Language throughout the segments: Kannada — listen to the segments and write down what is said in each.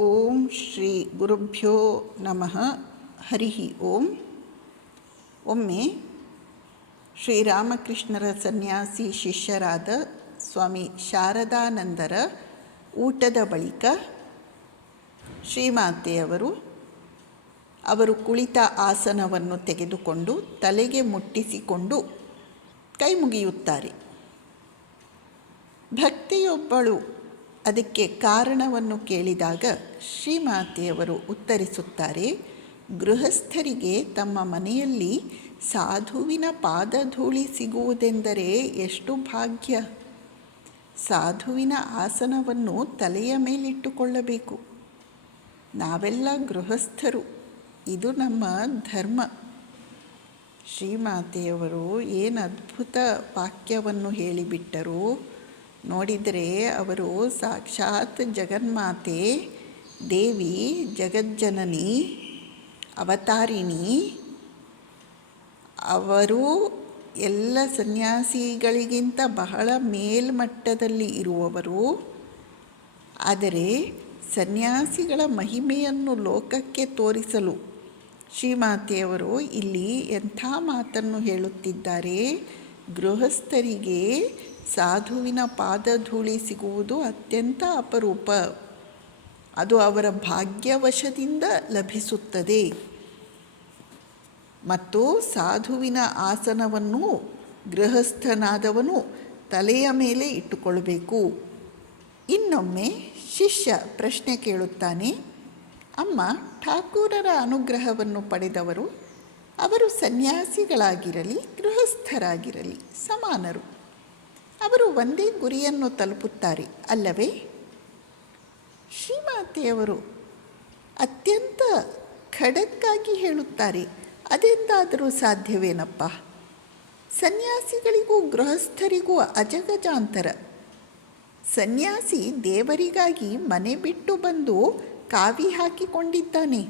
ಓಂ ಶ್ರೀ ಗುರುಭ್ಯೋ ನಮಃ. ಹರಿ ಓಂ. ಒಮ್ಮೆ ಶ್ರೀರಾಮಕೃಷ್ಣರ ಸನ್ಯಾಸಿ ಶಿಷ್ಯರಾದ ಸ್ವಾಮಿ ಶಾರದಾನಂದರ ಊಟದ ಬಳಿಕ ಶ್ರೀಮಾತೆಯವರು ಅವರು ಕುಳಿತ ಆಸನವನ್ನು ತೆಗೆದುಕೊಂಡು ತಲೆಗೆ ಮುಟ್ಟಿಸಿಕೊಂಡು ಕೈ ಮುಗಿಯುತ್ತಾರೆ. ಭಕ್ತಿಯೊಬ್ಬಳು ಅದಕ್ಕೆ ಕಾರಣವನ್ನು ಕೇಳಿದಾಗ ಶ್ರೀಮಾತೆಯವರು ಉತ್ತರಿಸುತ್ತಾರೆ, ಗೃಹಸ್ಥರಿಗೆ ತಮ್ಮ ಮನೆಯಲ್ಲಿ ಸಾಧುವಿನ ಪಾದಧೂಳಿ ಸಿಗುವುದೆಂದರೆ ಎಷ್ಟು ಭಾಗ್ಯ. ಸಾಧುವಿನ ಆಸನವನ್ನು ತಲೆಯ ಮೇಲಿಟ್ಟುಕೊಳ್ಳಬೇಕು. ನಾವೆಲ್ಲ ಗೃಹಸ್ಥರು, ಇದು ನಮ್ಮ ಧರ್ಮ. ಶ್ರೀಮಾತೆಯವರು ಏನು ಅದ್ಭುತ ವಾಕ್ಯವನ್ನು ಹೇಳಿಬಿಟ್ಟರು ನೋಡಿದರೆ, ಅವರು ಸಾಕ್ಷಾತ್ ಜಗನ್ಮಾತೆ, ದೇವಿ, ಜಗಜ್ಜನನಿ, ಅವತಾರಿಣಿ. ಅವರು ಎಲ್ಲ ಸನ್ಯಾಸಿಗಳಿಗಿಂತ ಬಹಳ ಮೇಲ್ಮಟ್ಟದಲ್ಲಿ ಇರುವವರು. ಆದರೆ ಸನ್ಯಾಸಿಗಳ ಮಹಿಮೆಯನ್ನು ಲೋಕಕ್ಕೆ ತೋರಿಸಲು ಶ್ರೀಮಾತೆಯವರು ಇಲ್ಲಿ ಎಂಥ ಮಾತನ್ನು ಹೇಳುತ್ತಿದ್ದಾರೆ. ಗೃಹಸ್ಥರಿಗೆ ಸಾಧುವಿನ ಪಾದಧೂಳಿ ಸಿಗುವುದು ಅತ್ಯಂತ ಅಪರೂಪ. ಅದು ಅವರ ಭಾಗ್ಯವಶದಿಂದ ಲಭಿಸುತ್ತದೆ. ಮತ್ತು ಸಾಧುವಿನ ಆಸನವನ್ನು ಗೃಹಸ್ಥನಾದವನು ತಲೆಯ ಮೇಲೆ ಇಟ್ಟುಕೊಳ್ಳಬೇಕು. ಇನ್ನೊಮ್ಮೆ ಶಿಷ್ಯ ಪ್ರಶ್ನೆ ಕೇಳುತ್ತಾನೆ, ಅಮ್ಮ, ಠಾಕೂರರ ಅನುಗ್ರಹವನ್ನು ಪಡೆದವರು ಅವರು ಸನ್ಯಾಸಿಗಳಾಗಿರಲಿ ಗೃಹಸ್ಥರಾಗಿರಲಿ ಸಮಾನರು. ಅವರು ಒಂದೇ ಗುರಿಯನ್ನು ತಲುಪುತ್ತಾರೆ ಅಲ್ಲವೇ? ಶ್ರೀಮಾತೆಯವರು ಅತ್ಯಂತ ಖಡಕ್ಕಾಗಿ ಹೇಳುತ್ತಾರೆ, ಅದೆಂದಾದರೂ ಸಾಧ್ಯವೇನಪ್ಪ? ಸನ್ಯಾಸಿಗಳಿಗೂ ಗೃಹಸ್ಥರಿಗೂ ಅಜಗಜಾಂತರ. ಸನ್ಯಾಸಿ ದೇವರಿಗಾಗಿ ಮನೆ ಬಿಟ್ಟು ಬಂದು ಕಾವಿ ಹಾಕಿಕೊಂಡಿದ್ದಾನೆ.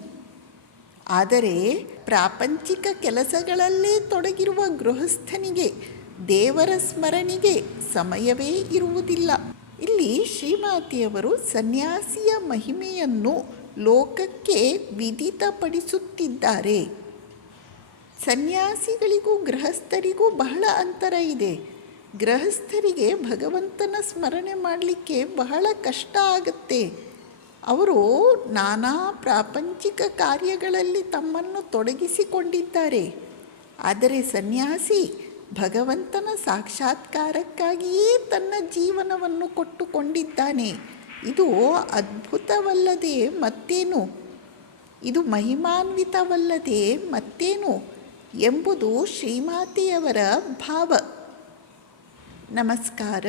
ಆದರೆ ಪ್ರಾಪಂಚಿಕ ಕೆಲಸಗಳಲ್ಲೇ ತೊಡಗಿರುವ ಗೃಹಸ್ಥನಿಗೆ ದೇವರ ಸ್ಮರಣೆಗೆ ಸಮಯವೇ ಇರುವುದಿಲ್ಲ. ಇಲ್ಲಿ ಶ್ರೀಮಾತೆಯವರು ಸನ್ಯಾಸಿಯ ಮಹಿಮೆಯನ್ನು ಲೋಕಕ್ಕೆ ವಿದಿತಪಡಿಸುತ್ತಿದ್ದಾರೆ. ಸನ್ಯಾಸಿಗಳಿಗೂ ಗೃಹಸ್ಥರಿಗೂ ಬಹಳ ಅಂತರ ಇದೆ. ಗೃಹಸ್ಥರಿಗೆ ಭಗವಂತನ ಸ್ಮರಣೆ ಮಾಡಲಿಕ್ಕೆ ಬಹಳ ಕಷ್ಟ ಆಗುತ್ತೆ. ಅವರು ನಾನಾ ಪ್ರಾಪಂಚಿಕ ಕಾರ್ಯಗಳಲ್ಲಿ ತಮ್ಮನ್ನು ತೊಡಗಿಸಿಕೊಂಡಿದ್ದಾರೆ. ಆದರೆ ಸನ್ಯಾಸಿ ಭಗವಂತನ ಸಾಕ್ಷಾತ್ಕಾರಕ್ಕಾಗಿಯೇ ತನ್ನ ಜೀವನವನ್ನು ಕೊಟ್ಟುಕೊಂಡಿದ್ದಾನೆ. ಇದು ಅದ್ಭುತವಲ್ಲದೆ ಮತ್ತೇನು? ಇದು ಮಹಿಮಾನ್ವಿತವಲ್ಲದೆ ಮತ್ತೇನು ಎಂಬುದು ಶ್ರೀಮಾತೆಯವರ ಭಾವ. ನಮಸ್ಕಾರ.